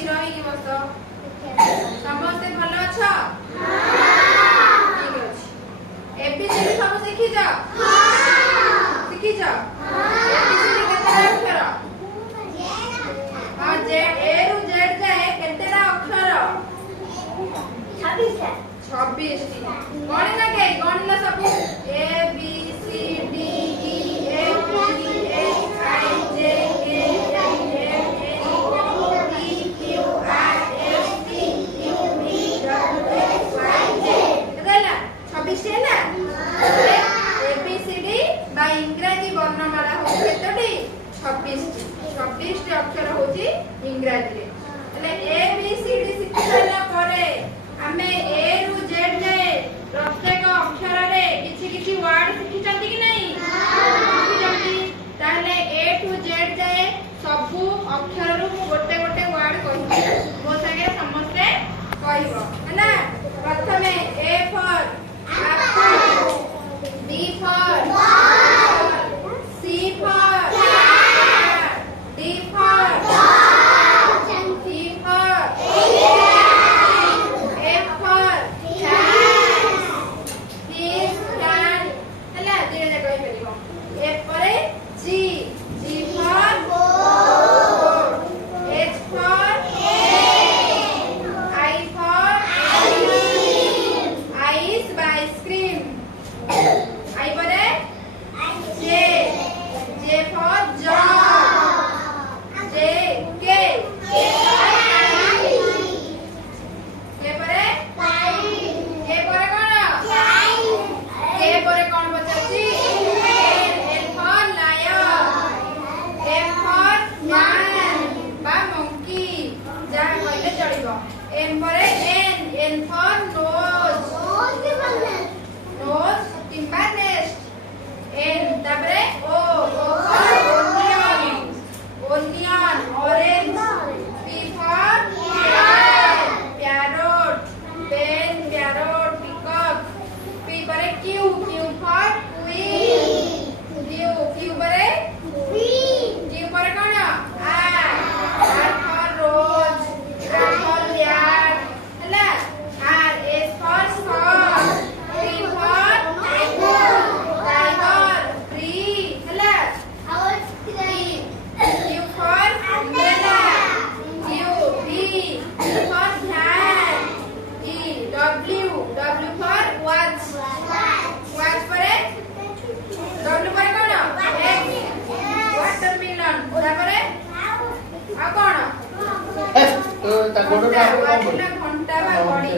स्थिर होइकी बस समस्ते भल अछ ठीक अछि एबीसीडी सब सीखी जा सीखी जा एबीसीडी केते अक्षर हां जे ए रु जेड जाए केतेटा अक्षर 26 गणना के गणना सब A B C D E F G H I J K L M N O P Q R S T U V W X Y Z केतेला 26 है ना ए बी सी डी बा इंग्रजी वर्णमाला हो केतोटी 26 टी अक्षर होची इंग्रजी रे એટલે ए बी सी डी शिखिसाला परे हमें ए रु जेड जाए प्रत्येक अक्षर रे किछि किछि वर्ड शिखिचंती कि नहीं शिखिचंती ताले ए टू जेड जाए सबु अक्षर रु गोटे गोटे वर्ड कहि मो संगे समस्त कहिबो है ना प्रथमे A for apple B for ball C for D for E for M for N for nose nose timba nest N tapare O for onion orange P for parrot pen parrot peacock P for Q for queen Q for Q for kona R for rose R for घंटा बा घड़ी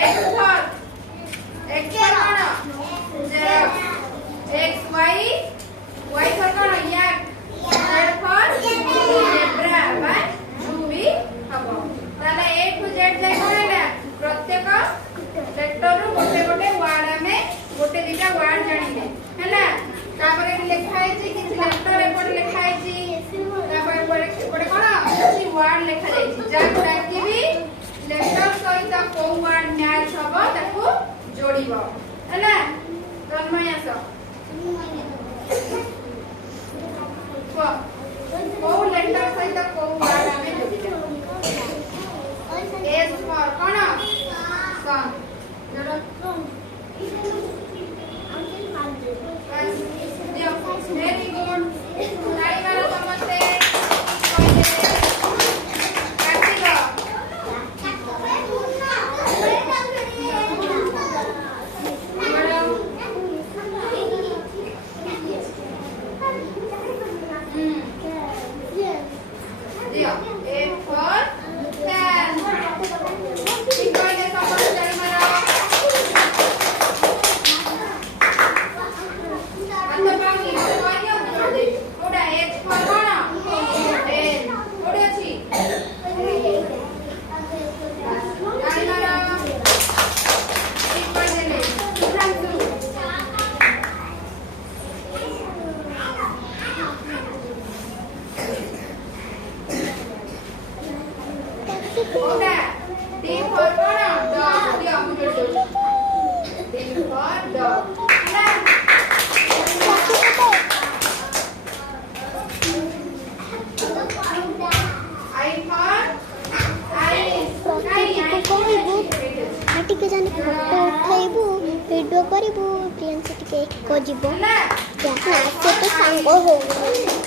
x for कौन x y y for कौन yak z for zebra बा जुबी हबो ताला a to z जाय कोना प्रत्येक लेटर रो गोटे गोटे वर्ड हमें गोटे दिटा वर्ड जानिले हैना तापर लिखा है कि लेटर एपट लिखा है तापर एपट कोन अच्छी वर्ड लिखा जाय जा डाकी भी लेटर सहित को वर्ड मैच हबो ताको जोड़ीबो हैना तन्मय आस को लेटर सहित को वर्ड हमें जोड़ीबो S for कोन सन जोड़ो वेरी गुड ताली मारो समझते ସାଙ୍ଗ ଯିବ ହେଲା ସେ ତ ସାଙ୍ଗ ହଉନି